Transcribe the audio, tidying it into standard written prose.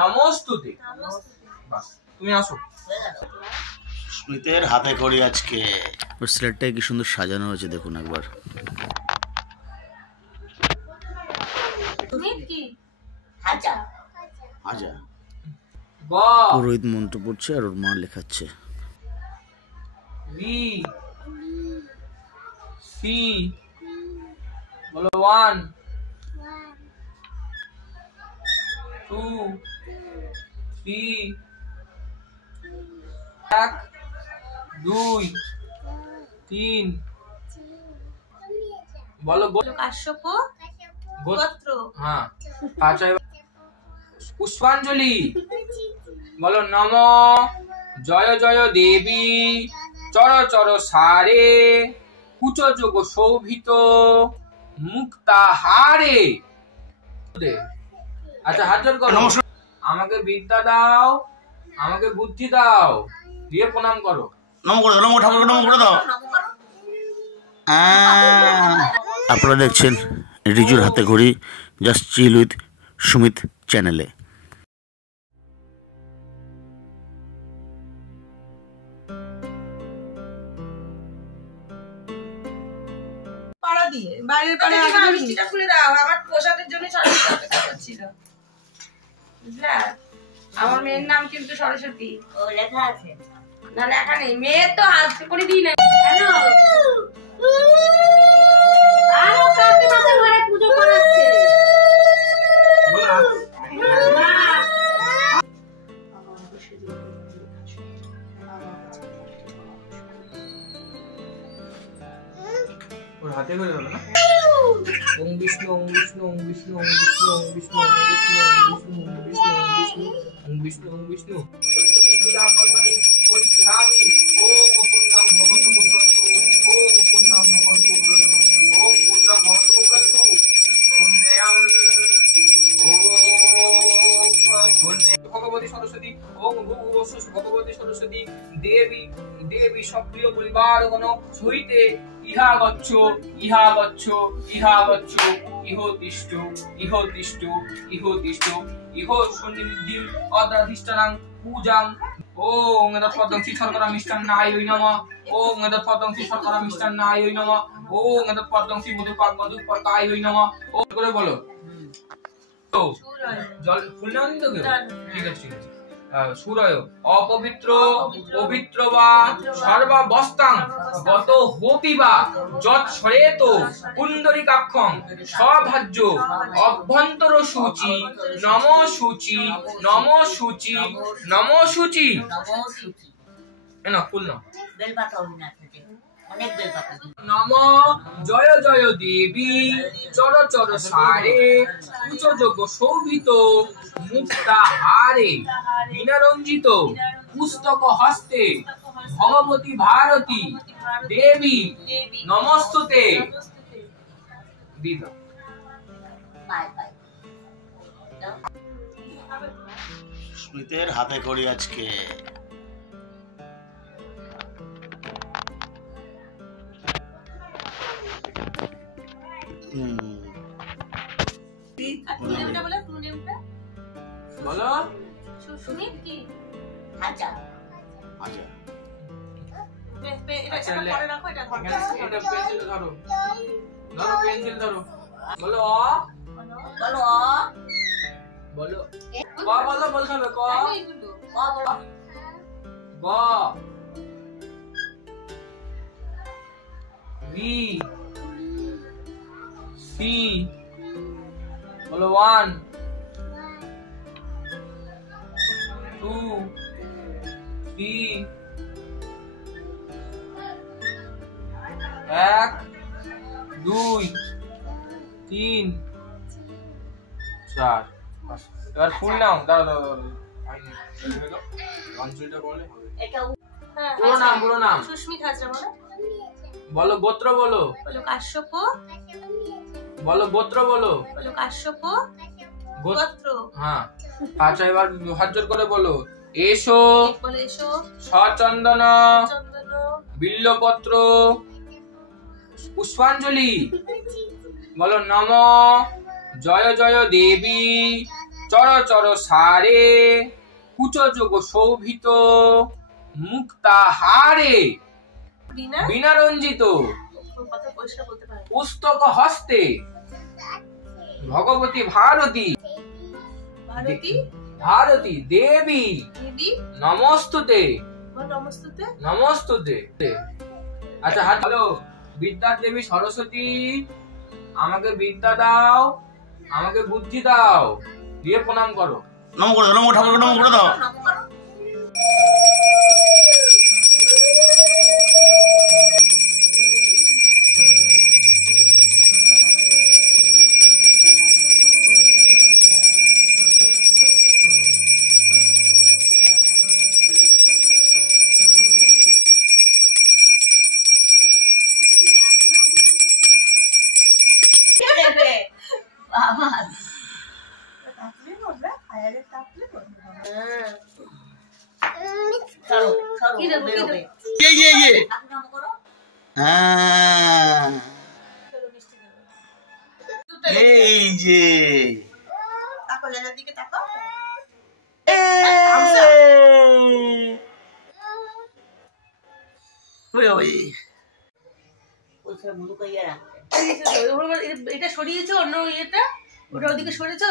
নমস্তুতে। বাস, তুমি আসো। স্মিতের হাতে করি আজকে। স্লেটটা কি সুন্দর সাজানো হয়েছে দেখুন একবার। পুরোহিত মন্ত্র পড়ছে আর ওর মা লেখাচ্ছে। বি সি বলো 1 2 3 1 2 3 বলো কাশ্যপ গোত্র। হ্যাঁ, আচ্ছা পুষ্পাঞ্জলি বলো নম জয় জয় দেবী চর চর সারে কুচযোগ শোভিত মুক্তাহারে। আচ্ছা হাত জোড় করো। আমাকে বিদ্যা দাও, আমাকে বুদ্ধি দাও, দিয়ে প্রণাম করো। নম করে দাও, নম ঠাকুরকে নম করে দাও। আপনারা দেখছেন রিজুর হাতে ঘড়ি, জাস্ট চিল উইথ সুমিত চ্যানেলে। বাইরের পাড়ে মিষ্টিটা খুলে দাও, আমার পোশাকের জন্য সরস্বতী অপেক্ষা করছিল। বুঝলা, আমার মেয়ের নাম কিন্তু সরস্বতী। ও লেখা আছে না? লেখা নেই, মেয়ের তো হাত করে দিই না। হ্যালো, আরো কাকে মাথায় ঘরে পুজো করাচ্ছে। ওর হাতে করে বলো না। ওম বিষ্ণু ওম বিষ্ণু ওম বিষ্ণু ওম বিষ্ণু ওম বিষ্ণু ওম বিষ্ণু ওম বিষ্ণু ওম বিষ্ণু ওম বিষ্ণু পূজা কর্মণি পরিচ্ছামি। ওম পূর্ণং ভবতু পুরন্তু ওম পূর্ণং ভবতু পুরন্তু ওম পূর্ণং ভবতু পুরন্তু পুণ্যং ওম পুণ্যে ভগবতী সরস্বতী ওম ভূভুবস্সু ভগবতী সরস্বতী দেবী দেবী সক্রিয় পরিবারগণ সহিতে ইহা গচ্ছ ইহা গচ্ছ ইহা গচ্ছ ইহ তিষ্ঠ ইহ তিষ্ঠ ইহ তিষ্ঠ ইহ সন্নিধিম অদ্রাধিষ্ঠানাং পূজাং। ওম এতৎপদং শ্রী শর্করা মিষ্টান্নায় নমঃ। ওম এতৎপদং শ্রী শর্করা মিষ্টান্নায় নমঃ। ওম এতৎপদং শ্রী মধুপার্কায় নমঃ। ওম করে বলো। তো জল ফুল নাও দিতে হবে। ঠিক আছে ঠিক আছে। সুরয় অপবিত্র পবিত্র বা সর্বাবস্থাং গত হোপি বা যৎ সরেত কুণ্ডরিকাক্ষং স্বভাজ্য অভ্যন্তর সূচি নম সূচি নম সূচি নম সূচি। না ফুল নাও। নম জয় জয় দেবী চর চর সারে কুচযোগ শোভিত মুক্তাহারে বীণারঞ্জিত পুস্তক হস্তে ভগবতী ভারতী দেবী নমস্তুতে। স্মিতের হাতে করি আজকে। বলো সুমিত কি? আচ্ছা এটা পেন্সিল ধরো, ধরো পেন্সিল ধরো। বলো অ বলো বলো ক বলো বলতে হবে। ক গ বি সি বলো 1 2 3 1 2 3 4। এবার ফুল নাও। দাঁড়াও পুরো নাম সুস্মিত হাজরা। বলো গোত্র বলো। বলো কাশ্যপ। বলো গোত্র বলো। বলো কাশ্যপ গোত্র। হ্যাঁ আচ্ছা এবার হাত জোড় করে বলো। এসো বলো এসো সচন্দন বিল্লপত্র পুষ্পাঞ্জলি। বলো নম জয় জয় দেবী চর সারে কুচযোগ শোভিত মুক্তাহারে বীণারঞ্জিত পুস্তক হস্তে ভগবতী ভারতী ভারতী দেবী নমস্তুতে নমস্তুতে। আচ্ছা হাত হ্যালো, বিদ্যার দেবী সরস্বতী আমাকে বিদ্যা দাও, আমাকে বুদ্ধি দাও, দিয়ে প্রণাম করো। নম করে দাও, নম ঠাকুরকে নম করে দাও। এই যে এটা সরিয়েছে অন্য ইয়েটা, ওটা ওদিকে সরেছে।